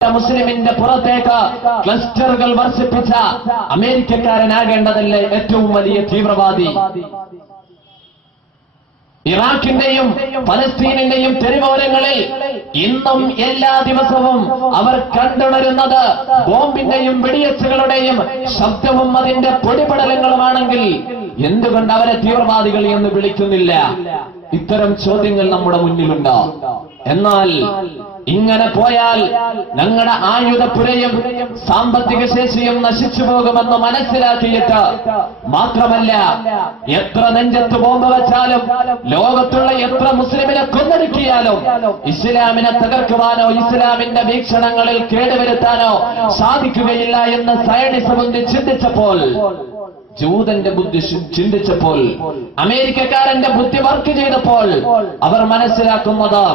മുസ്ലിമിന്റെ പുറത്തേക്ക് ക്ലസ്റ്ററുകൾ വർഷിപ്പിച്ച അമേരിക്കക്കാരനാകേണ്ടതല്ലേ ഏറ്റവും വലിയ തീവ്രവാദി? ഇറാഖിന്റെയും പലസ്തീനിന്റെയും തെരുവോരങ്ങളിൽ ഇന്നും എല്ലാ ദിവസവും അവർ കണ്ടുണരുന്നത് ബോംബിന്റെയും വെടിയച്ചുകളുടെയും ശബ്ദവും അതിന്റെ പൊടിപടലങ്ങളുമാണെങ്കിൽ എന്തുകൊണ്ട് അവരെ തീവ്രവാദികൾ എന്ന് വിളിക്കുന്നില്ല? ഇത്തരം ചോദ്യങ്ങൾ നമ്മുടെ മുന്നിലുണ്ട്. എന്നാൽ ഇങ്ങനെ പോയാൽ ഞങ്ങളുടെ ആയുധപ്പുരയും സാമ്പത്തിക ശേഷിയും നശിച്ചു പോകുമെന്ന് മനസ്സിലാക്കിയിട്ട് മാത്രമല്ല, എത്ര നെഞ്ചത്ത് ബോംബ് വെച്ചാലും ലോകത്തുള്ള എത്ര മുസ്ലിമിനെ കൊന്നൊടുക്കിയാലും ഇസ്ലാമിനെ തകർക്കുവാനോ ഇസ്ലാമിന്റെ വീക്ഷണങ്ങളിൽ കേടുവരുത്താനോ സാധിക്കുകയില്ല എന്ന് സയനിസം ചിന്തിച്ചപ്പോൾ, ജൂതന്റെ ബുദ്ധി ചിന്തിച്ചപ്പോൾ, അമേരിക്കക്കാരന്റെ ബുദ്ധി വർക്ക് ചെയ്തപ്പോൾ അവർ മനസ്സിലാക്കുന്നത്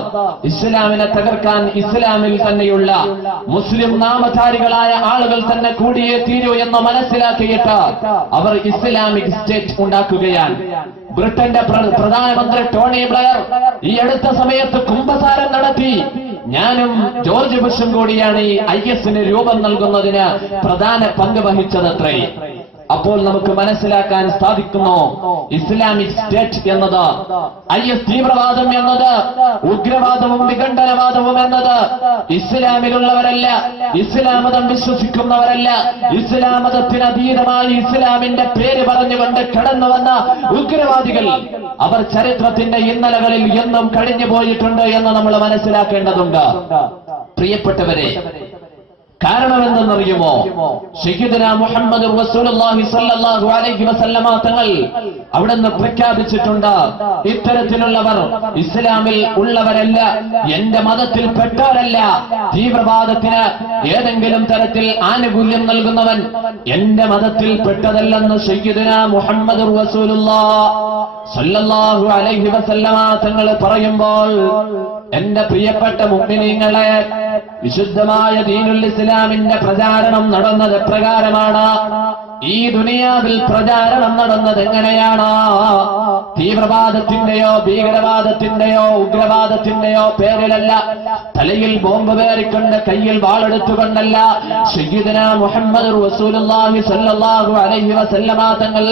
ഇസ്ലാമിനെ തകർക്കാൻ ഇസ്ലാമിൽ തന്നെയുള്ള മുസ്ലിം നാമധാരികളായ ആളുകൾ തന്നെ കൂടിയേ തീരൂ എന്ന് മനസ്സിലാക്കിയിട്ട് അവർ ഇസ്ലാമിക് സ്റ്റേറ്റ് ഉണ്ടാക്കുകയാണ്. ബ്രിട്ടന്റെ പ്രധാനമന്ത്രി ടോണി ബ്ലെയർ ഈ അടുത്ത സമയത്ത് കുംഭസാരം നടത്തി. ഞാനും ജോർജ് ബുഷും കൂടിയാണ് ഈ IS രൂപം നൽകുന്നതിന് പ്രധാന പങ്ക് വഹിച്ചതത്രേ. അപ്പോൾ നമുക്ക് മനസ്സിലാക്കാൻ സാധിക്കുന്നു, ഇസ്ലാമിക് സ്റ്റേറ്റ് എന്നത്, IS തീവ്രവാദം എന്നത്, ഉഗ്രവാദവും വിഖണ്ഡനവാദവും എന്നത് ഇസ്ലാമിലുള്ളവരല്ല, ഇസ്ലാം മതം വിശ്വസിക്കുന്നവരല്ല, ഇസ്ലാം മതത്തിന് അതീതമായി ഇസ്ലാമിന്റെ പേര് പറഞ്ഞുകൊണ്ട് കടന്നു വന്ന ഉഗ്രവാദികൾ അവർ ചരിത്രത്തിന്റെ ഇന്നലകളിൽ എന്നും കഴിഞ്ഞു പോയിട്ടുണ്ട് എന്ന് നമ്മൾ മനസ്സിലാക്കേണ്ടതുണ്ട്. പ്രിയപ്പെട്ടവരെ, കാരണമെന്തെന്നറിയുമോ? സയ്യിദുനാ മുഹമ്മദ് റസൂലുള്ളാഹി സ്വല്ലല്ലാഹു അലൈഹി വസല്ലമ തങ്ങൾ അവിടുന്ന് പ്രഖ്യാപിച്ചിട്ടുണ്ട്, ഇത്തരത്തിലുള്ളവർ ഇസ്ലാമിൽ ഉള്ളവരല്ല, എന്റെ മതത്തിൽ പെട്ടവരല്ല. തീവ്രവാദത്തിന് ഏതെങ്കിലും തരത്തിൽ ആനുകൂല്യം നൽകുന്നവൻ എന്റെ മതത്തിൽ പെട്ടതല്ലെന്ന് സയ്യിദുനാ മുഹമ്മദ് റസൂലുള്ളാഹി സ്വല്ലല്ലാഹു അലൈഹി വസല്ലമ തങ്ങൾ പറയുമ്പോൾ, എന്റെ പ്രിയപ്പെട്ട മുഅ്മിനീങ്ങളെ, വിശുദ്ധമായ ദീനുൽ ഇസ്ലാമിന്റെ പ്രചാരണം നടന്നത് എപ്രകാരമാണ്? ഈ ദുനിയാവിൽ പ്രചാരണം നടന്നത് എങ്ങനെയാണ്? തീവ്രവാദത്തിന്റെയോ ഭീകരവാദത്തിന്റെയോ ഉഗ്രവാദത്തിന്റെയോ പേരിലല്ല, തലയിൽ ബോംബ് പേറിക്കൊണ്ട് കയ്യിൽ വാളെടുത്തുകൊണ്ടല്ല. സയ്യിദുനാ മുഹമ്മദ് റസൂലുള്ളാഹി സ്വല്ലല്ലാഹു അലൈഹി വസല്ലമ തങ്ങൾ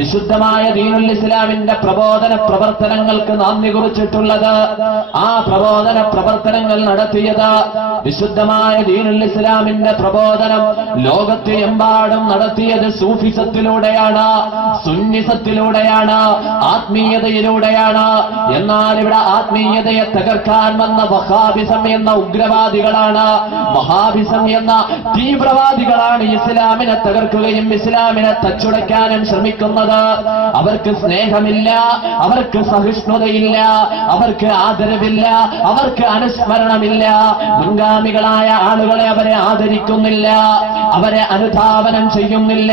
വിശുദ്ധമായ ദീനുൽ ഇസ്ലാമിന്റെ പ്രബോധന പ്രവർത്തനങ്ങൾക്ക് നാന്ദി കുറിച്ചിട്ടുള്ളത്, ആ പ്രബോധന പ്രവർത്തനങ്ങൾ നടത്തിയത്, വിശുദ്ധമായ ദീനുൽ ഇസ്ലാമിന്റെ പ്രബോധനം ലോകത്തെ എമ്പാടും നടത്തിയത് സൂഫിസത്തിലൂടെയാണ്, സുന്നിസത്തിലൂടെയാണ്, ആത്മീയതയിലൂടെയാണ്. എന്നാൽ ഇവിടെ ആത്മീയതയെ തകർക്കാൻ വന്ന വഹാബിസം എന്ന ഉഗ്രവാദികളാണ്, വഹാബിസം എന്ന തീവ്രവാദികളാണ് ഇസ്ലാമിനെ തകർക്കുകയും ഇസ്ലാമിനെ തച്ചുടയ്ക്കാനും ശ്രമിക്കുന്നത്. അവർക്ക് സ്നേഹമില്ല, അവർക്ക് സഹിഷ്ണുതയില്ല, അവർക്ക് ആദരവില്ല, അവർക്ക് അനുസ്മരണമില്ല. മുൻഗാമികളായ ആളുകളെ അവരെ ആദരിക്കുന്നില്ല, അവരെ അനുധാവനം ചെയ്യുന്നില്ല,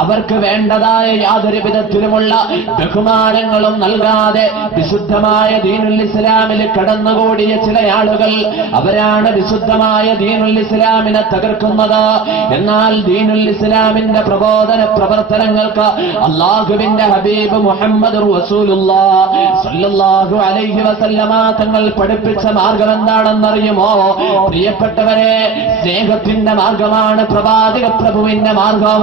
അവർക്ക് വേണ്ടതായ യാതൊരു വിധത്തിലുമുള്ള ബഹുമാനങ്ങളും നൽകാതെ വിശുദ്ധമായ ദീനുൽ ഇസ്ലാമിൽ കടന്നുകൂടിയ ചില ആളുകൾ, അവരാണ് വിശുദ്ധമായ ദീനുൽ ഇസ്ലാമിനെ തകർക്കുന്നത്. എന്നാൽ ദീനുൽ ഇസ്ലാമിന്റെ പ്രബോധന പ്രവർത്തനങ്ങൾക്ക് അല്ലാഹുവിന്റെ ഹബീബ് മുഹമ്മദ് റസൂലുള്ളാഹി സ്വല്ലല്ലാഹു അലൈഹി വസല്ലമ തങ്ങൾ പഠിപ്പിച്ച മാർഗം എന്താണെന്നറിയുമോ? പ്രിയപ്പെട്ടവരെ, സ്നേഹത്തിന്റെ മാർഗമാണ് പ്രവാചക പ്രഭുവിന്റെ മാർഗം,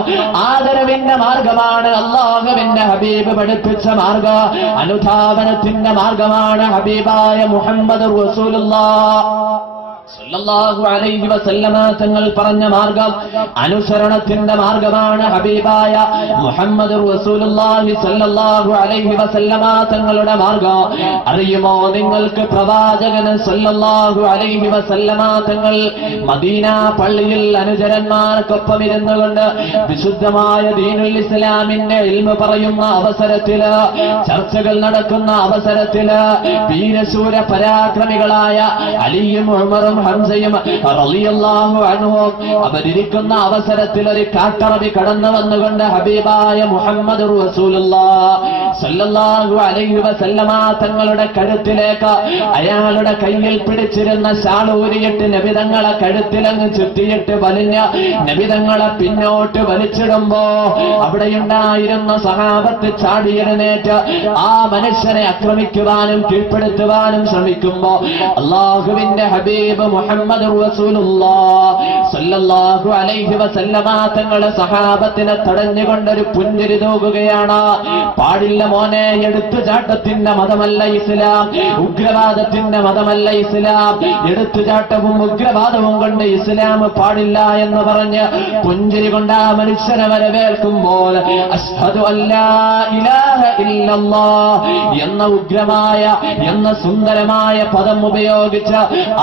ആദരവിന്റെ മാർഗമാണ് അല്ലാഹുവിന്റെ ഹബീബ് പഠിപ്പിച്ച മാർഗം, അനുധാവനത്തിന്റെ മാർഗമാണ് ഹബീബായ മുഹമ്മദ് റസൂലുള്ളാഹി സ്വല്ലല്ലാഹു അലൈഹി വസല്ലമ തങ്ങൾ പറഞ്ഞ മാർഗം, അനുസരണത്തിന്റെ മാർഗമാണ് ഹബീബായ മുഹമ്മദ് റസൂലുള്ളാഹി സ്വല്ലല്ലാഹു അലൈഹി വസല്ലമ തങ്ങളുടെ മാർഗം. അറിയുമോ നിങ്ങൾക്ക്, പ്രവാചകന് സ്വല്ലല്ലാഹു അലൈഹി വസല്ലമ തങ്ങൾ മദീന പള്ളിയിൽ അനുചരന്മാർക്കൊപ്പം ഇരുന്നു കൊണ്ട് വിശുദ്ധമായ ദീനുൽ ഇസ്ലാമിന്റെ ഇൽമ പറയുന്ന അവസരത്തില്, ചർച്ചകൾ നടക്കുന്ന അവസരത്തില്, വീരശൂര പരാക്രമികളായ അലിയും ഉമറും ഹംസയും റളിയല്ലാഹു അൻഹും അവരിയ്ക്കുന്ന അവസരത്തിൽ ഒരു കാട്ടറബി കടന്നു വന്നുകൊണ്ട് ഹബീബായ മുഹമ്മദ് റസൂലുള്ളാഹി സ്വല്ലല്ലാഹു അലൈഹി വസല്ലമ തങ്ങളുടെ കഴുത്തിലേക്ക് അയാളുടെ കയ്യിൽ പിടിച്ചിരുന്ന ശാളൂരിയിട്ട് നബിതങ്ങളെ കഴുത്തിലങ്ങ് ചുറ്റിയിട്ട് വലിഞ്ഞ് നബിതങ്ങളെ പിന്നോട്ട് വലിച്ചിടുമ്പോ അവിടെയുണ്ടായിരുന്ന സഹാബത്ത് ചാടിയെഴുന്നേറ്റ് ആ മനുഷ്യനെ ആക്രമിക്കുവാനും കീഴ്പ്പെടുത്തുവാനും ശ്രമിക്കുമ്പോ അല്ലാഹുവിന്റെ ഹബീബ് മുഹമ്മദുർ റസൂലുള്ളാഹ് സല്ലല്ലാഹു അലൈഹി വസല്ലമ തങ്ങളെ സഹാബത്തിനെ തടഞ്ഞുകൊണ്ടൊരു പുഞ്ചിരി തൂകുകയാണ്. പാടില്ല മോനെ, എടുത്തുചാട്ടത്തിന്റെ മതമല്ല ഇസ്ലാം, ഉഗ്രവാദത്തിന്റെ മതമല്ല ഇസ്ലാം, എടുത്തുചാട്ടവും ഉഗ്രവാദവും കൊണ്ട് ഇസ്ലാം പാടില്ല എന്ന് പറഞ്ഞ് പുഞ്ചിരി കൊണ്ട് ആ മനുഷ്യനെ വരവേൽക്കുമ്പോൾ അശ്ഹദു അല്ലാ ഇലാഹ ഇല്ലല്ലാഹ് എന്ന ഉഗ്രമായ എന്ന സുന്ദരമായ പദം ഉപയോഗിച്ച്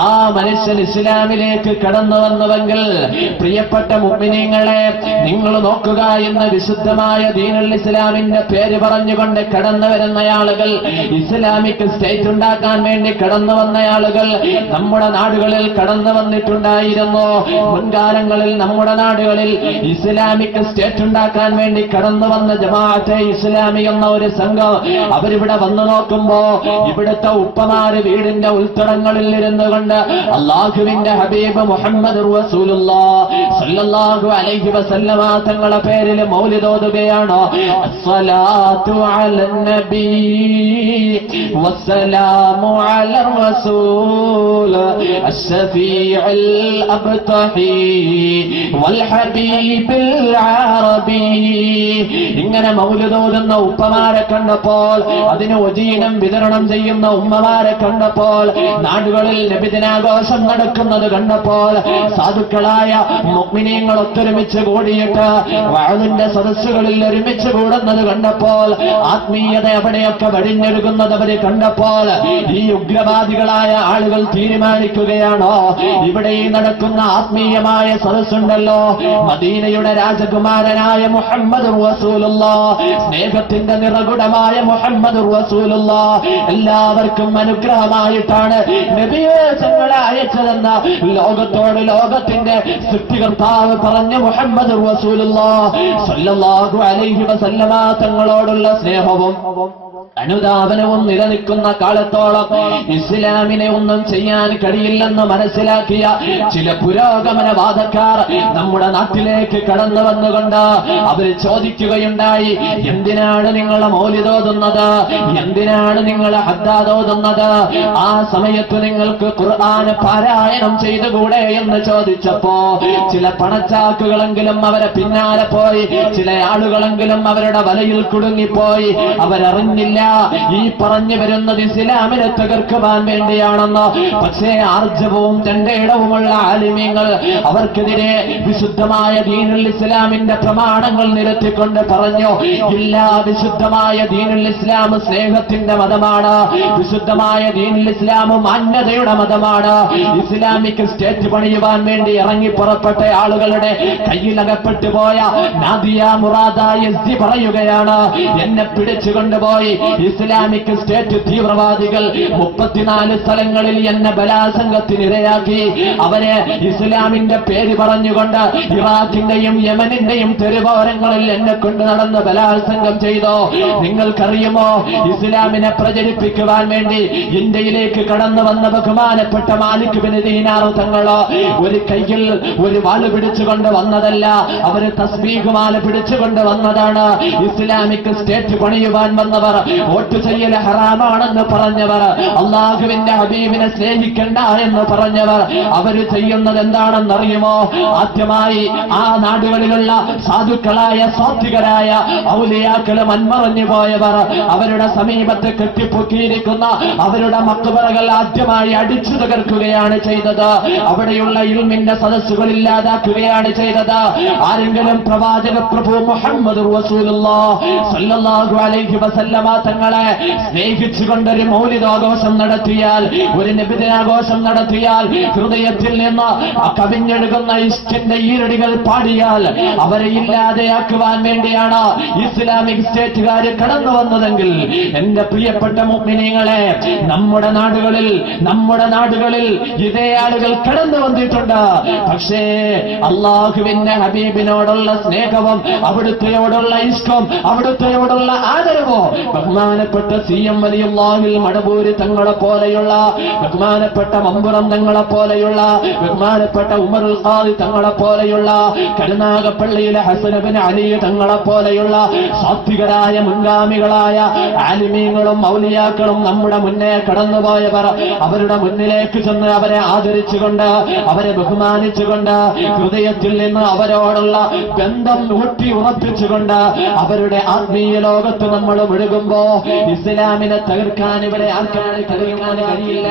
ആ മനുഷ്യൻ ഇസ്ലാമിലേക്ക് കടന്നു വന്നുവെങ്കിൽ പ്രിയപ്പെട്ട മുഅ്മിനീങ്ങളെ, നിങ്ങൾ നോക്കുക, ഇന്ന് വിശുദ്ധമായ ദീനുൽ ഇസ്ലാമിന്റെ പേര് പറഞ്ഞുകൊണ്ട് കടന്നു വരുന്ന ആളുകൾ, ഇസ്ലാമിക് സ്റ്റേറ്റ് ഉണ്ടാക്കാൻ വേണ്ടി കടന്നു വന്ന ആളുകൾ നമ്മുടെ നാടുകളിൽ കടന്നു വന്നിട്ടുണ്ടായിരുന്നു. മുൻകാലങ്ങളിൽ നമ്മുടെ നാടുകളിൽ ഇസ്ലാമിക് സ്റ്റേറ്റ് ഉണ്ടാക്കാൻ വേണ്ടി കടന്നു വന്ന ജമാഅത്തെ ഇസ്ലാമി എന്ന ഒരു സംഘം അവരിവിടെ വന്നു നോക്കുമ്പോ ഇവിടുത്തെ ഉപ്പമാര് വീടിന്റെ ഉൾത്തടങ്ങളിൽ ഇരുന്നു കൊണ്ട് അല്ലാഹുവിന്റെ ഹബീബ് മുഹമ്മദ് റസൂലുള്ളാഹി സ്വല്ലല്ലാഹു അലൈഹി വസല്ലമ തങ്ങളുടെ പേരിൽ മൗലിദ് ഓതുകയാണ്. അസ്സലാത്തു അലൻ നബി വസ്സലാമു അലർ റസൂൽ അശ്ശഫീഉൽ അബ്തഹി വൽ ഹബീബുൽ അറബി. ഇങ്ങനെ മൗലിദ് ഓതുന്ന ഉപ്പമാരെ കണ്ടപ്പോൾ, അതിന് ഒജീനം വിതരണം ചെയ്യുന്ന ഉമ്മമാരെ കണ്ടപ്പോൾ, നാടുകളിൽ നബിദിനാഘോഷം നടക്കുന്നത് കണ്ടപ്പോൾ, സാധുക്കളായ മുഅ്മിനീങ്ങൾ ഒത്തൊരുമിച്ച് കൂടിയിട്ട് വഅദിന്റെ സദസ്സുകളിൽ ഒരുമിച്ച് കൂടുന്നത് കണ്ടപ്പോൾ, ആത്മീയത എവിടെയൊക്കെ വഴിഞ്ഞൊഴുകുന്നത് അവര് കണ്ടപ്പോൾ, ഈ ഉഗ്രവാദികളായ ആളുകൾ തീരുമാനിക്കുകയാണോ, ഇവിടെ ഈ നടക്കുന്ന ആത്മീയമായ സദസ്സുണ്ടല്ലോ, മദീനയുടെ രാജകുമാരനായ മുഹമ്മദ് റസൂലുള്ളാഹി, സ്നേഹത്തിന്റെ നിറകുടമായ മുഹമ്മദ് റസൂലുള്ളാഹി എല്ലാവർക്കും അനുഗ്രഹമായിട്ടാണ് നബിയെ തങ്ങളെ അയച്ചതെന്ന ലോകത്തോട് ലോകത്തിന്റെ സൃഷ്ടികർത്താവ് പറഞ്ഞ മുഹമ്മദ് റസൂലുള്ളാഹി സ്വല്ലല്ലാഹു അലൈഹി വസല്ലമ തങ്ങളോടുള്ള സ്നേഹവും അനുധാവനവും നിലനിൽക്കുന്ന കാലത്തോളം ഇസ്ലാമിനെ ഒന്നും ചെയ്യാൻ കഴിയില്ലെന്ന് മനസ്സിലാക്കിയ ചില പുരോഗമനവാദക്കാർ നമ്മുടെ നാട്ടിലേക്ക് കടന്നു വന്നുകൊണ്ട് അവർ ചോദിക്കുകയുണ്ടായി, എന്തിനാണ് നിങ്ങൾ മൗലിദ് ഓതുന്നത്, എന്തിനാണ് നിങ്ങൾ ഹദ്ദാദ് ഓതുന്നത്, ആ സമയത്ത് നിങ്ങൾക്ക് ഖുർആൻ പാരായണം ചെയ്തുകൂടെ എന്ന് ചോദിച്ചപ്പോ ചില പണച്ചാക്കുകളെങ്കിലും അവരെ പിന്നാലെ പോയി, ചില ആളുകളെങ്കിലും അവരുടെ വലയിൽ കുടുങ്ങിപ്പോയി. അവരറിഞ്ഞില്ല ഈ പറഞ്ഞു വരുന്നത് ഇസ്ലാമിനെ തകർക്കുവാൻ വേണ്ടിയാണെന്ന്. പക്ഷേ ആർജവവും തന്റെ ഇടവുമുള്ള ആലിമീങ്ങൾ അവർക്കെതിരെ വിശുദ്ധമായ ദീനുൽ ഇസ്ലാമിന്റെ പ്രമാണങ്ങൾ നിരത്തിക്കൊണ്ട് പറഞ്ഞു, ഇല്ല, വിശുദ്ധമായ ദീനുൽ ഇസ്ലാം സ്നേഹത്തിന്റെ മതമാണ്, വിശുദ്ധമായ ദീനുൽ ഇസ്ലാം മാന്യതയുടെ മതമാണ്. ഇസ്ലാമിക് സ്റ്റേറ്റ് പണിയുവാൻ വേണ്ടി ഇറങ്ങി പുറപ്പെട്ട ആളുകളുടെ കയ്യിലകപ്പെട്ടു പോയ നാദിയ മുറാദ എസ്ദി പറയുകയാണ്, എന്നെ പിടിച്ചുകൊണ്ടുപോയി ഇസ്ലാമിക് സ്റ്റേറ്റ് തീവ്രവാദികൾ 34 സ്ഥലങ്ങളിൽ എന്നെ ബലാത്സംഗത്തിനിരയാക്കി. അവരെ ഇസ്ലാമിന്റെ പേര് പറഞ്ഞുകൊണ്ട് ഇറാഖിന്റെയും യമനിന്റെയും തെരുവോരങ്ങളിൽ എന്നെ കൊണ്ട് നടന്ന് ബലാത്സംഗം ചെയ്തോ. നിങ്ങൾക്കറിയുമോ, ഇസ്ലാമിനെ പ്രചരിപ്പിക്കുവാൻ വേണ്ടി ഇന്ത്യയിലേക്ക് കടന്നു വന്ന ബഹുമാനപ്പെട്ട മാലിക് ബിൻ ദീനാർ തങ്ങളോ ഒരു കയ്യിൽ ഒരു വാള് പിടിച്ചുകൊണ്ട് വന്നതല്ല, അവര് തസ്ബീഹ് മാല പിടിച്ചുകൊണ്ട് വന്നതാണ്. ഇസ്ലാമിക് സ്റ്റേറ്റ് പണിയുവാൻ വന്നവർ, വോട്ട് ചെയ്യൽ ഹറാമാണെന്ന് പറഞ്ഞവർ, അള്ളാഹുവിന്റെ ഹബീബിനെ സ്നേഹിക്കണ്ട എന്ന് പറഞ്ഞവർ, അവര് ചെയ്യുന്നത് എന്താണെന്നറിയുമോ? ആദ്യമായി ആ നാടുകളിലുള്ള സാധുക്കളായ സാത്വികരായ ഔലിയാക്കള് മൺമറഞ്ഞു പോയവർ അവരുടെ സമീപത്ത് കെട്ടിപ്പൊക്കിയിരിക്കുന്ന അവരുടെ മക്ബറകൾ ആദ്യമായി അടിച്ചു തകർക്കുകയാണ് ചെയ്തത്. അവിടെയുള്ള ഇൽമിന്റെ സദസ്സുകൾ ഇല്ലാതാക്കുകയാണ് ചെയ്തത്. ആരെങ്കിലും പ്രവാചക പ്രഭു മുഹമ്മദ് റസൂലുള്ളാഹി സ്വല്ലല്ലാഹു അലൈഹി വസല്ലമ തങ്ങളെ സ്നേഹിച്ചുകൊണ്ടൊരു മൗലിദാഘോഷം നടത്തിയാൽ, ഒരു നബിദിനാഘോഷം നടത്തിയാൽ, ഹൃദയത്തിൽ നിന്ന് കവിഞ്ഞൊഴുകുന്ന ഇഷ്കിന്റെ ഈരടികൾ പാടിയാൽ അവരെ ഇല്ലാതെയാക്കുവാൻ വേണ്ടിയാണ് ഇസ്ലാമിക് സ്റ്റേറ്റുകാര് കടന്നു വന്നതെങ്കിൽ, എന്റെ പ്രിയപ്പെട്ട മുഅ്മിനീങ്ങളെ, നമ്മുടെ നാടുകളിൽ ഇതേ ആളുകൾ കടന്നു വന്നിട്ടുണ്ട്. പക്ഷേ അള്ളാഹുവിന്റെ ഹബീബിനോടുള്ള സ്നേഹവും അവിടുത്തെയോടുള്ള ഇഷ്കം അവിടുത്തെയോടുള്ള ആദരവോ ബഹുമാനപ്പെട്ട CM വലിയുള്ളാഹിൽ മടവൂര് തങ്ങളെ പോലെയുള്ള, ബഹുമാനപ്പെട്ട മമ്പുറം തങ്ങളെ പോലെയുള്ള, ബഹുമാനപ്പെട്ട ഉമറുൽ ഖാദി തങ്ങളെ പോലെയുള്ള, കരുനാഗപ്പള്ളിയിലെ ഹസൻ ഇബ്നു അലി തങ്ങളെ പോലെയുള്ള സാത്വികരായ മുൻഗാമികളായ ആലിമീങ്ങളും ഔലിയാക്കളും നമ്മുടെ മുന്നേ കടന്നുപോയവർ, അവരുടെ മുന്നിലേക്ക് ചെന്ന് അവരെ ആദരിച്ചുകൊണ്ട്, അവരെ ബഹുമാനിച്ചുകൊണ്ട്, ഹൃദയത്തിൽ നിന്ന് അവരോടുള്ള ബന്ധം ഊട്ടി ഉറപ്പിച്ചുകൊണ്ട് അവരുടെ ആത്മീയ ലോകത്ത് നമ്മൾ മുഴുകുമ്പോ ഇസ്ലാമിനെ തകർക്കാൻ ഇവിടെ ആർക്കാണ് കഴിയില്ല.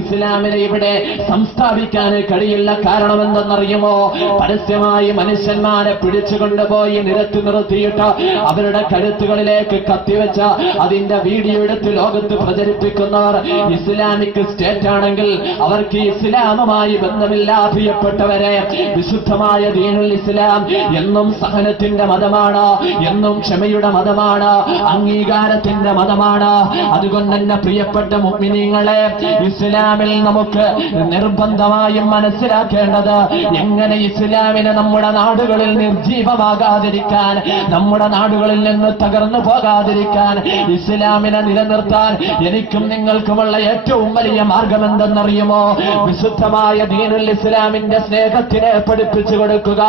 ഇസ്ലാമിനെ ഇവിടെ സംസ്ഥാപിക്കാൻ കഴിയില്ല. കാരണം എന്തെന്നറിയുമോ? പരസ്യമായി മനുഷ്യന്മാരെ പിടിച്ചുകൊണ്ടുപോയി നിരത്തി നിർത്തിയിട്ട് അവരുടെ കഴുത്തുകളിലേക്ക് കത്തിവെച്ച അതിന്റെ വീഡിയോ എടുത്ത് ലോകത്ത് പ്രചരിപ്പിക്കുന്നവർ ഇസ്ലാമിക് സ്റ്റേറ്റ് ആണെങ്കിൽ അവർക്ക് ഇസ്ലാമുമായി ബന്ധമില്ല. പ്രിയപ്പെട്ടവരെ, വിശുദ്ധമായ ദീനുൽ ഇസ്ലാം എന്നും സഹനത്തിന്റെ മതമാണ്, എന്നും ക്ഷമയുടെ മതമാണ്, അംഗീകാരത്തിന്റെ മതമാണ്. അതുകൊണ്ട് തന്നെ പ്രിയപ്പെട്ട മുഅ്മിനീങ്ങളെ, ഇസ്ലാമിൽ നമുക്ക് നിർബന്ധമായും മനസ്സിലാക്കേണ്ടത് എങ്ങനെ ഇസ്ലാമിനെ നമ്മുടെ നാടുകളിൽ നിർജീവമാകാതിരിക്കാൻ, നമ്മുടെ നാടുകളിൽ നിന്ന് തകർന്നു പോകാതിരിക്കാൻ, ഇസ്ലാമിനെ നിലനിർത്താൻ എനിക്കും നിങ്ങൾക്കുമുള്ള ഏറ്റവും വലിയ മാർഗം എന്തെന്നറിയുമോ? വിശുദ്ധമായ ദീനുൽ ഇസ്ലാമിന്റെ സ്നേഹത്തിനെ പഠിപ്പിച്ചു കൊടുക്കുക,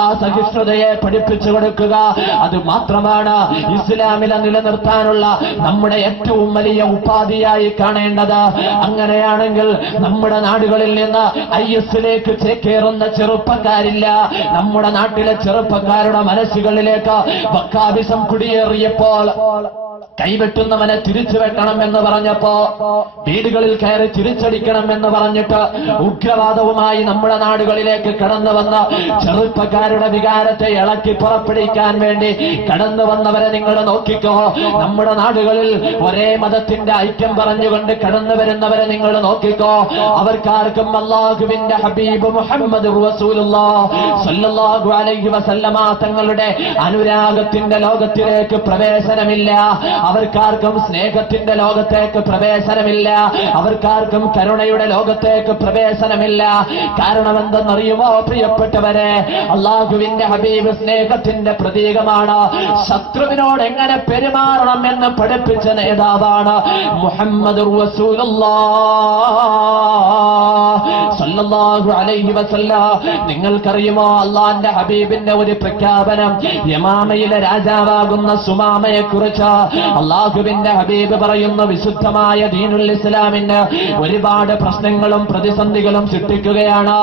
ആ സഹിഷ്ണുതയെ പഠിപ്പിച്ചു കൊടുക്കുക. അത് മാത്രമാണ് ഇസ്ലാമിനെ നിലനിർത്താനുള്ള നമ്മുടെ ഏറ്റവും വലിയ ഉപാധിയായി കാണേണ്ടത്. അങ്ങനെയാണെങ്കിൽ നമ്മുടെ നാടുകളിൽ നിന്ന് IS-ലേക്ക് ചേക്കേറുന്ന ചെറുപ്പക്കാരില്ല. നമ്മുടെ നാട്ടിലെ ചെറുപ്പക്കാരുടെ മനസ്സുകളിലേക്ക് വക്കാബിസം കുടിയേറിയപ്പോൾ കൈവെട്ടുന്നവനെ തിരിച്ചു വെട്ടണം എന്ന് പറഞ്ഞപ്പോ, വീടുകളിൽ കയറി തിരിച്ചടിക്കണം എന്ന് പറഞ്ഞിട്ട് ഉഗ്രവാദവുമായി നമ്മുടെ നാടുകളിലേക്ക് കടന്നു വന്ന ചെറുപ്പക്കാരുടെ വികാരത്തെ ഇളക്കി പുറപ്പെടുവിക്കാൻ വേണ്ടി കടന്നു വന്നവരെ നിങ്ങൾ നോക്കിക്കോ. നമ്മുടെ നാടുകളിൽ ഒരേ മതത്തിന്റെ ഐക്യം പറഞ്ഞുകൊണ്ട് കടന്നു വരുന്നവരെ നിങ്ങൾ നോക്കിക്കോ. അവർക്കാർക്കും അല്ലാഹുവിന്റെ ഹബീബ് മുഹമ്മദ് റസൂലുള്ളാഹി സ്വല്ലല്ലാഹു അലൈഹി വസല്ലമ തങ്ങളുടെ അനുരാഗത്തിന്റെ ലോകത്തിലേക്ക് പ്രവേശനമില്ല. അവർക്കാർക്കും സ്നേഹത്തിന്റെ ലോകത്തേക്ക് പ്രവേശനമില്ല. അവർക്കാർക്കും കരുണയുടെ ലോകത്തേക്ക് പ്രവേശനമില്ല. കാരണം എന്തെന്നറിയുമോ പ്രിയപ്പെട്ടവരെ? അല്ലാഹുവിന്റെ ഹബീബ് സ്നേഹത്തിന്റെ പ്രതീകമാണ്. ശത്രുവിനോട് എങ്ങനെ പെരുമാറണം എന്ന് പഠിപ്പിച്ച നേതാവാണ് മുഹമ്മദ് റസൂലുള്ളാഹി സ്വല്ലല്ലാഹു അലൈഹി വസല്ലം. നിങ്ങൾക്കറിയുമോ അല്ലാഹുവിന്റെ ഹബീബിന്റെ ഒരു പ്രഖ്യാപനം? യമാമയിലെ രാജാവാകുന്ന സുമാമയെ കുറിച്ച് അല്ലാഹുവിന്റെ ഹബീബ് പറയുന്നു, വിശുദ്ധമായ ദീനുൽ ഇസ്ലാമിന് ഒരുപാട് പ്രശ്നങ്ങളും പ്രതിസന്ധികളും സൃഷ്ടിക്കുകയാണ്.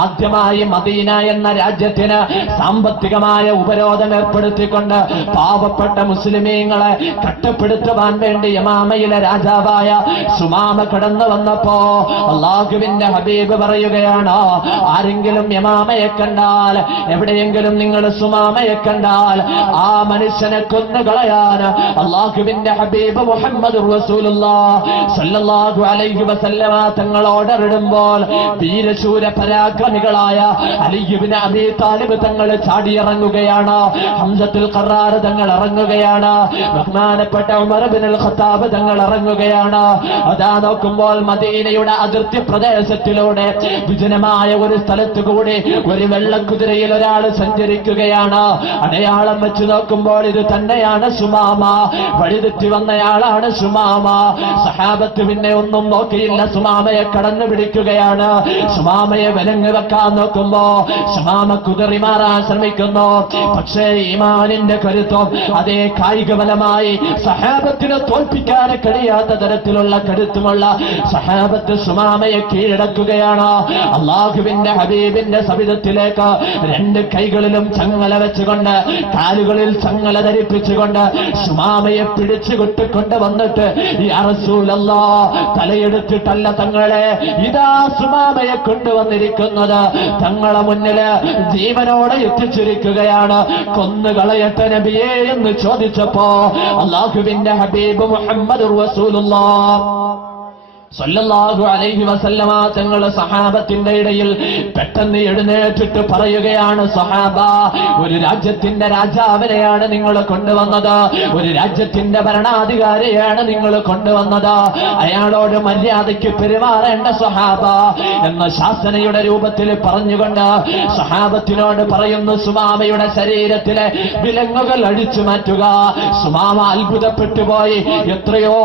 ആദ്യമായി മദീന എന്ന രാജ്യത്തിന് സാമ്പത്തികമായ ഉപരോധം ഏർപ്പെടുത്തിക്കൊണ്ട് പാവപ്പെട്ട മുസ്ലിമീങ്ങളെ കട്ടപ്പെടുത്തുവാൻ വേണ്ടി യമാമയിലെ രാജാവായ സുമാമ കടന്നു വന്നപ്പോ അല്ലാഹുവിന്റെ ഹബീബ് പറയുകയാണ്, ആരെങ്കിലും യമാമയെ കണ്ടാൽ, എവിടെയെങ്കിലും നിങ്ങൾ സുമാമയെ കണ്ടാൽ ആ മനുഷ്യനെ കൊന്നുകളയാൻ അല്ലാഹുവിന്റെ ഹബീബ് മുഹമ്മദ് റസൂലുള്ളാഹി സ്വല്ലല്ലാഹു അലൈഹി വസല്ലമ തങ്ങൾ ഓർഡർ ഇടുമ്പോൾ വീരശൂര പരാക്രമികളായ അലി ഇബ്നു അബീ താലിബ് തങ്ങൾ ചാടിയിറങ്ങുകയാണ്. ഹംസത്തുൽ ഖറാർ തങ്ങൾ ഇറങ്ങുകയാണ്. ബഹുമാനപ്പെട്ട ഉമർ ഇബ്നുൽ ഖത്താബ് തങ്ങൾ ഇറങ്ങുകയാണ്. അതാ നോക്കുമ്പോൾ മദീനയുടെ അതിർത്തി പ്രദേശത്തിലൂടെ വിജനമായ ഒരു സ്ഥലത്തുകൂടി ഒരു വെള്ളക്കുതിരയിൽ ഒരാൾ സഞ്ചരിക്കുകയാണ്. അടയാളം വെച്ച് നോക്കുമ്പോൾ ഇത് തന്നെയാണ് സുമാമ. വഴിതെറ്റി വന്നയാളാണ് സുമാമ. സഹാബത്ത് പിന്നെ ഒന്നും നോക്കിയില്ല, സുമാമയെ കടന്നു പിടിക്കുകയാണ്. സുമാമയെ വിലങ്ങ് വെക്കാൻ നോക്കുമ്പോ സുമാമ കുതിറി മാറാൻ ശ്രമിക്കുന്നു. പക്ഷേ ഈമാനിന്റെ കരുത്തും അതേ കായിക ബലമായി സഹാബത്തിനെ തോൽപ്പിക്കാൻ കഴിയാത്ത തരത്തിലുള്ള കരുത്തുമുള്ള സഹാബത്ത് സുമാമയെ കീഴടക്കുകയാണ്. അല്ലാഹുവിന്റെ ഹബീബിന്റെ സവിധത്തിലേക്ക് രണ്ട് കൈകളിലും ചങ്ങല വെച്ചുകൊണ്ട് കാലുകളിൽ ചങ്ങല ധരിപ്പിച്ചുകൊണ്ട് സുമാമയെ പിടിച്ചു കൊട്ടിക്കൊണ്ട് വന്നിട്ട് യാ റസൂലല്ലാഹ്, തലയെടുത്തിട്ടല്ല തങ്ങളെ, ഇതാ സുമാമയെ കൊണ്ടുവന്നിരിക്കുന്നത് തങ്ങളെ മുന്നില് ജീവനോടെ എത്തിച്ചിരിക്കുകയാണ്, കൊന്നുകളയട്ടെ നബിയേ എന്ന് ചോദിച്ചപ്പോ അല്ലാഹുവിന്റെ ഹബീബ് മുഹമ്മദ് റസൂലുള്ളാഹി സല്ലല്ലാഹു അലൈഹി വസല്ലമ തങ്ങൾ സഹാബത്തിന്റെ ഇടയിൽ പെട്ടെന്ന് എഴുന്നേറ്റിട്ട് പറയുകയാണ്, സഹാബ, ഒരു രാജ്യത്തിന്റെ രാജാവിനെയാണ് നിങ്ങൾ കൊണ്ടുവന്നത്, ഒരു രാജ്യത്തിന്റെ ഭരണാധികാരിയാണ് നിങ്ങൾ കൊണ്ടുവന്നത്, അയാളോട് മര്യാദയ്ക്ക് പെരുമാറേണ്ട സഹാബ എന്ന ശാസനയുടെ രൂപത്തിൽ പറഞ്ഞുകൊണ്ട് സഹാബത്തിനോട് പറയുന്നു, സുമാമയുടെ ശരീരത്തിലെ വിലങ്ങുകൾ അഴിച്ചു മാറ്റുക. സുമാമ അത്ഭുതപ്പെട്ടു പോയി. എത്രയോ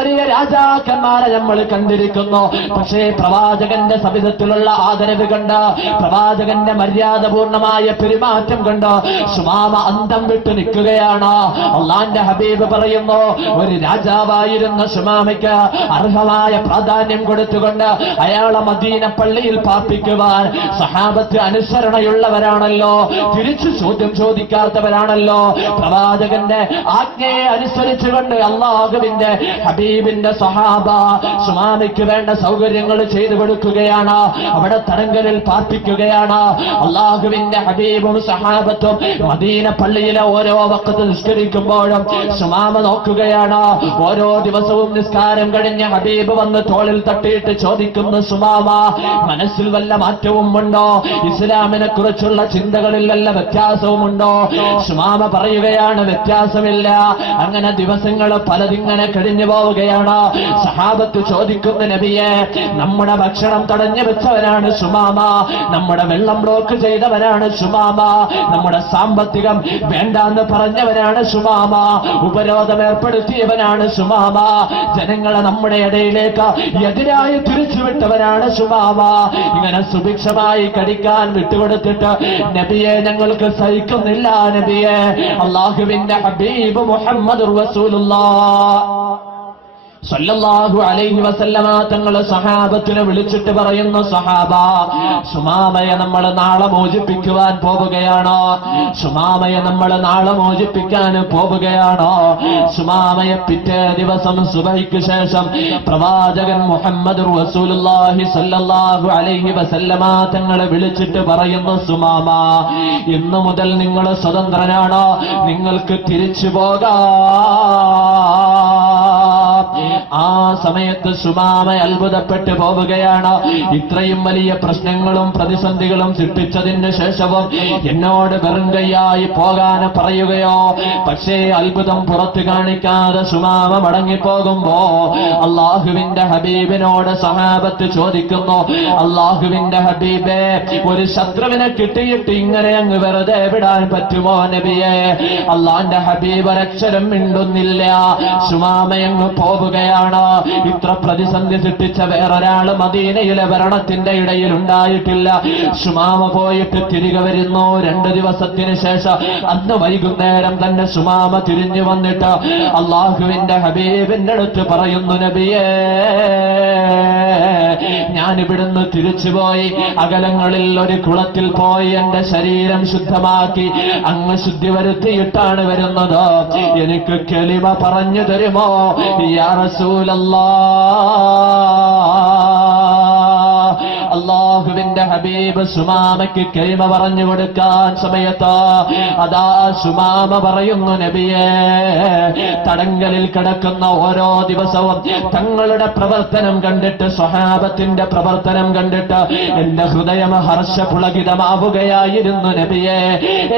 വലിയ രാജാക്കന്മാരെ നമ്മൾ കണ്ടിരിക്കുന്നു. പക്ഷേ പ്രവാചകന്റെ സവിധത്തിലുള്ള ആദരവ് കണ്ട്, പ്രവാചകന്റെ മര്യാദപൂർണമായ പെരുമാറ്റം കണ്ട് സുമാമ അന്തം വിട്ടു നിൽക്കുകയാണ്. അള്ളാന്റെ ഹബീബ് പറയുന്നു, ഒരു രാജാവായിരുന്ന സുമാമയ്ക്ക് അർഹമായ പ്രാധാന്യം കൊടുത്തുകൊണ്ട് അയാളെ മദീന പള്ളിയിൽ പാർപ്പിക്കുവാൻ സഹാബത്ത് അനുസരണയുള്ളവരാണല്ലോ, തിരിച്ചു ചോദ്യം ചോദിക്കാത്തവരാണല്ലോ. പ്രവാചകന്റെ ആജ്ഞയെ അനുസരിച്ചുകൊണ്ട് അള്ളാഹുവിന്റെ ഹബീബിന്റെ സഹാബ സുമാമയ്ക്ക് വേണ്ട സൗകര്യങ്ങൾ ചെയ്തു കൊടുക്കുകയാണ്, അവിടെ തടങ്കലിൽ പാർപ്പിക്കുകയാണ്. അള്ളാഹുവിന്റെ ഹബീബും സഹാബത്തും മദീന പള്ളിയിലെ ഓരോ വഖത്ത് നിസ്കരിക്കുമ്പോഴും സുമാമ നോക്കുകയാണ്. ഓരോ ദിവസവും നിസ്കാരം കഴിഞ്ഞ് ഹബീബ് വന്ന് തോളിൽ തട്ടിയിട്ട് ചോദിക്കുന്നു, സുമാമ, മനസ്സിൽ വല്ല മാറ്റവും ഉണ്ടോ? ഇസ്ലാമിനെ കുറിച്ചുള്ള ചിന്തകളിൽ വല്ല വ്യത്യാസവുമുണ്ടോ? സുമാമ പറയുകയാണ്, വ്യത്യാസമില്ല. അങ്ങനെ ദിവസങ്ങൾ പലതിങ്ങനെ കഴിഞ്ഞു പോവുകയാണ്. സഹാബത്ത് ചോദിക്കുന്ന, നബിയെ, നമ്മുടെ ഭക്ഷണം തടഞ്ഞു വെച്ചവരാണ് സുമാമ, നമ്മുടെ വെള്ളം ബ്ലോക്ക് ചെയ്തവരാണ് സുമാമ, നമ്മുടെ സാമ്പത്തികം വേണ്ടാന്ന് പറഞ്ഞവരാണ് സുമാമ, ഉപരോധം ഏർപ്പെടുത്തിയവനാണ് സുമാമ, ജനങ്ങളെ നമ്മുടെ ഇടയിലേക്ക് എതിരായി തിരിച്ചുവിട്ടവരാണ് സുമാമ. ഇങ്ങനെ സുഭിക്ഷമായി കഴിക്കാൻ വിട്ടുകൊടുത്തിട്ട്, നബിയെ, ഞങ്ങൾക്ക് സഹിക്കുന്നില്ല നബിയെ. അല്ലാഹുവിന്റെ ഹബീബ് മുഹമ്മദ് റസൂലുള്ളാഹ് സല്ലല്ലാഹു അലൈഹി വസല്ലമ തങ്ങൾ സഹാബത്തിനെ വിളിച്ചിട്ട് പറയുന്നു, സഹാബ, സുമാമയെ നമ്മൾ നാളെ മോചിപ്പിക്കുവാൻ പോവുകയാണോ? സുമാമയെ നമ്മൾ നാളെ മോചിപ്പിക്കാൻ പോവുകയാണോ? സുമാമയെ പിറ്റേ ദിവസം സുബഹിക്ക് ശേഷം പ്രവാചകൻ മുഹമ്മദ് റസൂലുള്ളാഹി സല്ലല്ലാഹു അലൈഹി വസല്ലമ തങ്ങൾ വിളിച്ചിട്ട് പറയുന്നു, സുമാമ, ഇന്നു മുതൽ നിങ്ങൾ സ്വതന്ത്രനാണോ, നിങ്ങൾക്ക് തിരിച്ചു പോകാം. ആ സമയത്ത് സുമാമ അത്ഭുതപ്പെട്ടു പോവുകയാണ്. ഇത്രയും വലിയ പ്രശ്നങ്ങളും പ്രതിസന്ധികളും സൃഷ്ടിച്ചതിന് ശേഷവും എന്നോട് വെറും കൈയായി പോകാൻ പറയുകയോ? പക്ഷേ അത്ഭുതം പുറത്തു കാണിക്കാതെ സുമാമ മടങ്ങിപ്പോകുമ്പോ അള്ളാഹുവിന്റെ ഹബീബിനോട് സഹാബത്ത് ചോദിക്കുന്നു, അള്ളാഹുവിന്റെ ഹബീബേ, ഒരു ശത്രുവിനെ കിട്ടിയിട്ട് ഇങ്ങനെ അങ്ങ് വെറുതെ വിടാൻ പറ്റുമോ നബിയെ? അള്ളാന്റെ ഹബീബ് ഒരക്ഷരം മിണ്ടുന്നില്ല. സുമാമയങ്ങ് പോവുകയാണ്. ഇത്ര പ്രതിസന്ധി സൃഷ്ടിച്ച വേറൊരാള് മദീനയിലെ ഭരണത്തിന്റെ ഇടയിൽ ഉണ്ടായിട്ടില്ല. സുമാമ പോയിട്ട് തിരികെ വരുന്നു. 2 ദിവസത്തിന് ശേഷം അന്ന് വൈകുന്നേരം തന്നെ സുമാമ തിരിഞ്ഞു വന്നിട്ട് അള്ളാഹുവിന്റെ ഹബീബിന്റെ അടുത്ത് പറയുന്നു, നബിയേ, ഞാനിവിടുന്ന് തിരിച്ചുപോയി അകലങ്ങളിൽ ഒരു കുളത്തിൽ പോയി എന്റെ ശരീരം ശുദ്ധമാക്കി അങ്ങ് ശുദ്ധി വരുത്തിയിട്ടാണ് വരുന്നത്. എനിക്ക് കലിമ പറഞ്ഞു തരുമോ യാ അള്ളാഹുവിന്റെ ഹബീബ് സുമാമയ്ക്ക് കലിമ പറഞ്ഞു കൊടുക്കാൻ സമയത്ത് അതാ സുമാമ പറയുന്നു, നബിയേ, തടങ്കലിൽ കിടക്കുന്ന ഓരോ ദിവസവും തങ്ങളുടെ പ്രവർത്തനം കണ്ടിട്ട്, സ്വഹാബത്തിന്റെ പ്രവർത്തനം കണ്ടിട്ട് എന്റെ ഹൃദയം ഹർഷപുളകിതമാവുകയായിരുന്നു നബിയേ.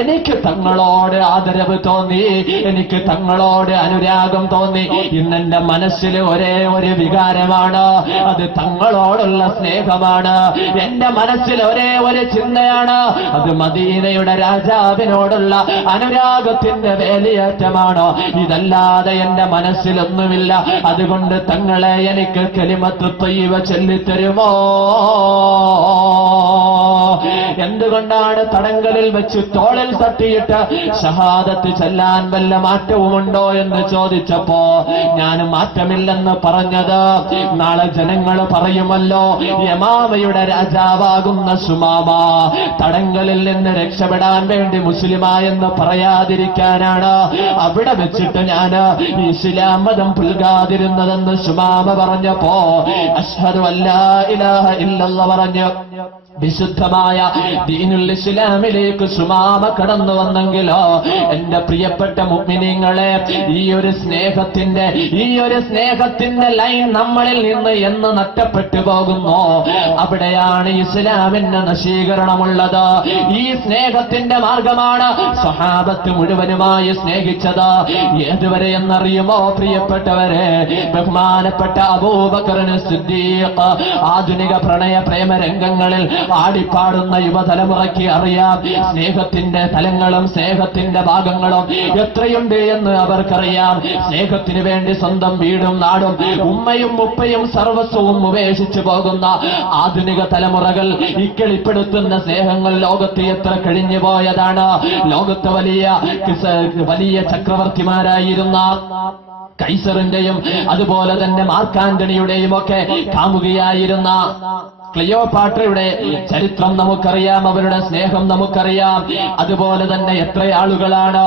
എനിക്ക് തങ്ങളോട് ആദരവ് തോന്നി, എനിക്ക് തങ്ങളോട് അനുരാഗം തോന്നി. ഇന്നെന്റെ മനസ്സിൽ ഒരേ ഒരു വികാരമാണ്, അത് തങ്ങളോടുള്ള സ്നേഹമാണ്. എന്റെ മനസ്സിൽ ഒരേ ഒരു ചിന്തയാണ്, അത് മദീനയുടെ രാജാവിനോടുള്ള അനുരാഗത്തിന്റെ വേലിയേറ്റമാണ്. ഇതല്ലാതെ എന്റെ മനസ്സിലൊന്നുമില്ല. അതുകൊണ്ട് തങ്ങളെ എനിക്ക് കലിമത്ത് ത്വയ്യിബ ചൊല്ലിത്തരുമോ? എന്തുകൊണ്ടാണ് തടങ്കലിൽ വെച്ച് തോളിൽ തട്ടിയിട്ട് ഷഹാദത്ത് ചൊല്ലാൻ വല്ല മാറ്റവുമുണ്ടോ എന്ന് ചോദിച്ചപ്പോ ഞാൻ മാറ്റമില്ലെന്ന് പറഞ്ഞത്, നാളെ ജനങ്ങൾ പറയുമല്ലോ, യമാമയുടെ രാജാവാകുന്ന സുമാമ തടങ്കലിൽ നിന്ന് രക്ഷപ്പെടാൻ വേണ്ടി മുസ്ലിമായെന്ന് പറയാതിരിക്കാനാണ് അവിടെ വെച്ചിട്ട് ഞാൻ ഇസ്ലാം മതം പുൽകാതിരുന്നതെന്ന് സുമാമ പറഞ്ഞപ്പോ അശ്ഹദു അല്ലാ ഇലാഹ ഇല്ലല്ലാഹ് പറഞ്ഞു വിശുദ്ധമായ ദീനുൽ ഇസ്ലാമിലേക്ക് സുമാമ കടന്നു വന്നെങ്കിലോ എന്റെ പ്രിയപ്പെട്ട മുഅ്മിനീങ്ങളെ, ഈ ഒരു സ്നേഹത്തിന്റെ ലൈൻ നമ്മളിൽ നിന്ന് എന്ന് നഷ്ടപ്പെട്ടു പോകുന്നു, അവിടെയാണ് ഇസ്ലാമിന്റെ നശീകരണമുള്ളത്. ഈ സ്നേഹത്തിന്റെ മാർഗമാണ് സ്വഹാബത്ത് മുഴുവനുമായി സ്നേഹിച്ചത്. ഏതുവരെ എന്നറിയുമോ പ്രിയപ്പെട്ടവരെ? ബഹുമാനപ്പെട്ട അബൂബക്കർ സിദ്ദീഖ് ആധുനിക പ്രണയ പ്രേമ രംഗങ്ങളിൽ ആടിപ്പാടുന്ന യുവതലമുറയ്ക്ക് അറിയാം സ്നേഹത്തിന്റെ തലങ്ങളും സ്നേഹത്തിന്റെ ഭാഗങ്ങളും എത്രയുണ്ട് എന്ന് അവർക്കറിയാം. സ്നേഹത്തിന് വേണ്ടി സ്വന്തം വീടും നാടും ഉമ്മയും ഉപ്പയും സർവസ്വവും ഉപേക്ഷിച്ചു പോകുന്ന ആധുനിക തലമുറകൾ, ഇക്കളിപ്പെടുത്തുന്ന സ്നേഹങ്ങൾ ലോകത്ത് എത്ര കഴിഞ്ഞു പോയതാണ്. ലോകത്ത് വലിയ ചക്രവർത്തിമാരായിരുന്ന കൈസറിന്റെയും അതുപോലെ തന്നെ മാർക്ക് ആന്റണിയുടെയും ഒക്കെ കാമുകിയായിരുന്ന ക്ലിയോപാട്രയുടെ ചരിത്രം നമുക്കറിയാം, അവരുടെ സ്നേഹം നമുക്കറിയാം. അതുപോലെ തന്നെ എത്ര ആളുകളാണ്